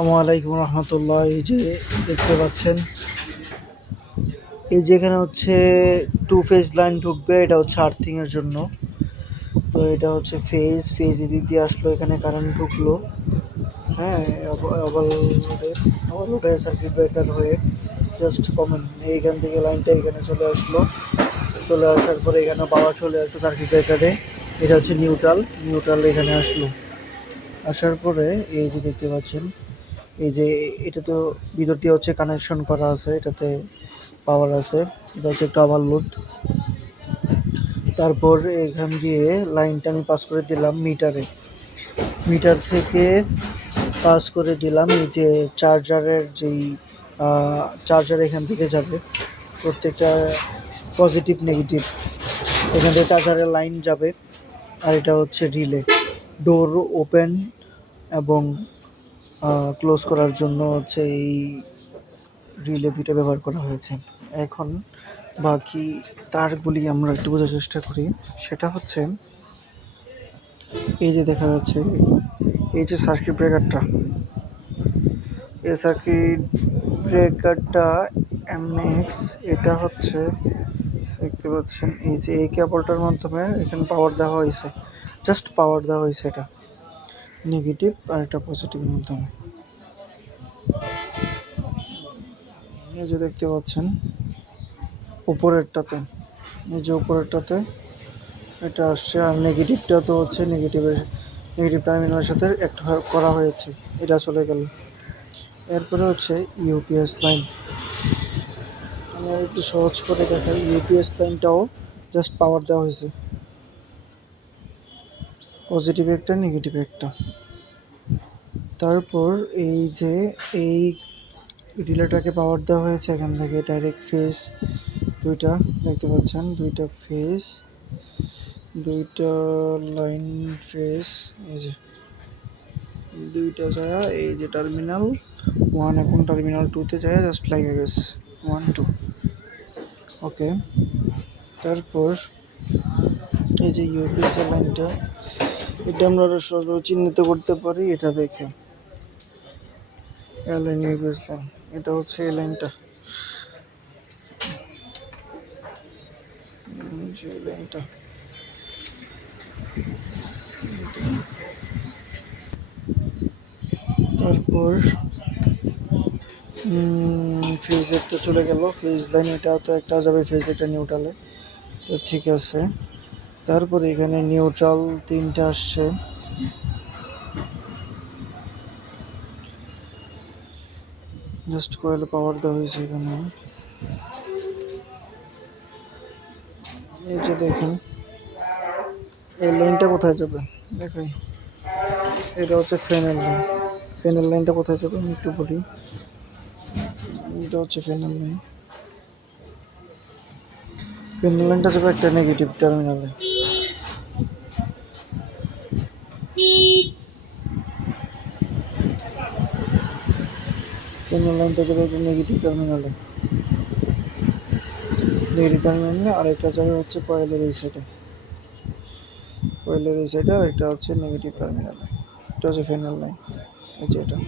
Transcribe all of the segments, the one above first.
আসসালামু আলাইকুম রহমতুল্লাহ। এই যে দেখতে পাচ্ছেন, এই যে এখানে হচ্ছে টু ফেজ লাইন ঢুকবে, এটা হচ্ছে আর্থিং এর জন্য। তো এটা হচ্ছে ফেজ এদিক দিয়ে আসলো, এখানে কারেন্ট ঢুকলো। হ্যাঁ, ওভারলোডে সার্কিট ব্রেকার হয়ে জাস্ট কমন এইখান থেকে লাইনটা এখানে চলে আসলো। চলে আসার পরে এখানে পাওয়ার চলে আসলো সার্কিট ব্রেকারে। এটা হচ্ছে নিউট্রাল এখানে আসলো। আসার পরে এই যে দেখতে পাচ্ছেন, এই যে এটা তো ভিতর দিয়ে হচ্ছে কানেকশন করা আছে, এটাতে পাওয়ার আছে। এটা হচ্ছে একটা ওভারলোড। তারপর এখান দিয়ে লাইনটা আমি পাস করে দিলাম মিটার থেকে পাস করে দিলাম এই যে চার্জারের চার্জার এখান থেকে যাবে প্রত্যেকটা পজিটিভ নেগেটিভ, এখান থেকে চার্জারের লাইন যাবে। আর এটা হচ্ছে রিলে, ডোর ওপেন এবং ক্লোজ করার জন্য হচ্ছে এই রিলে দুইটা ব্যবহার করা হয়েছে। এখন বাকি তারগুলি আমরা একটু বোঝার চেষ্টা করি। সেটা হচ্ছে এই যে দেখা যাচ্ছে, এই যে সার্কিট ব্রেকারটা, এই সার্কিট ব্রেকারটা এমএক্স, এটা হচ্ছে দেখতে পাচ্ছেন এই যে এই কেবলটার মাধ্যমে এখানে পাওয়ার দেওয়া হয়েছে, জাস্ট পাওয়ার দেওয়া হয়েছে। এটা নেগেটিভ আর এটা পজিটিভের মাধ্যমে। এই যে দেখতে পাচ্ছেন উপরেরটাতে, এই যে উপরেরটাতে এটা আসছে, আর নেগেটিভটা তো হচ্ছে নেগেটিভ টার্মিনালের সাথে একটা করা হয়েছে, এটা চলে গেল। এরপরে হচ্ছে ইউপিএস লাইন, আমি আর একটু সহজ করে দেখাই। ইউপিএস লাইনটাও জাস্ট পাওয়ার দেওয়া হয়েছে, পজিটিভ একটা নেগেটিভ একটা। তারপর এই যে এই রিলেটাকে পাওয়ার দেওয়া হয়েছে এখান থেকে ডাইরেক্ট ফেজ দুইটা দেখতে পাচ্ছেন, দুইটা লাইন ফেজ, এই যে দুইটা যায় এই যে টার্মিনাল 1 এবং টার্মিনাল 2-তে যায়, জাস্ট লাগে গেছে 1 2। ওকে, তারপর এই যে ইউপিএস লাইনটা, এটা আমরা সহজে চিহ্নিত করতে পারি এটা দেখে। লাইন ইউপিএস লাইন, এটা হচ্ছে এই লাইনটা, তারপর ফেজ একটা চলে গেল, ফেজ লাইন এটাও তো একটা যাবে ফেজ একটা নিউট্রালে, তো ঠিক আছে। তারপরে এখানে নিউট্রাল তিনটা আসছে, জাস্ট কয়েলে পাওয়ার দেওয়া হয়েছে এখানে। এই যে দেখেন এই লাইনটা কোথায় যাবে দেখাই, এটা হচ্ছে ফ্যানের লাইনটা কোথায় যাবে আমি একটু বলি। এটা হচ্ছে ফ্যানের লাইনটা যাবে একটা নেগেটিভ টার্মিনালে। ফ্যানের লাইনটা যাবে একটা নেগেটিভ টার্মিনালে, আর এটা যাবে হচ্ছে কয়েলের এই সাইডে, আর এটা হচ্ছে নেগেটিভ টার্মিনালে। এটা হচ্ছে ফ্যানের লাইন, এই যে এটা।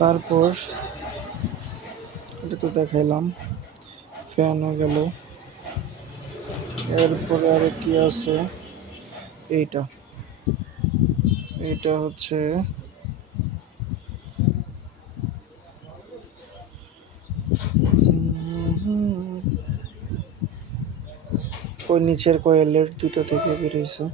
তারপর এটা তো দেখাইলাম, ফ্যানও গেল। এরপরে আর কি আছে, এইটা হচ্ছে ওই নিচের কয়েলের দুইটা থেকে বেরিয়েছে।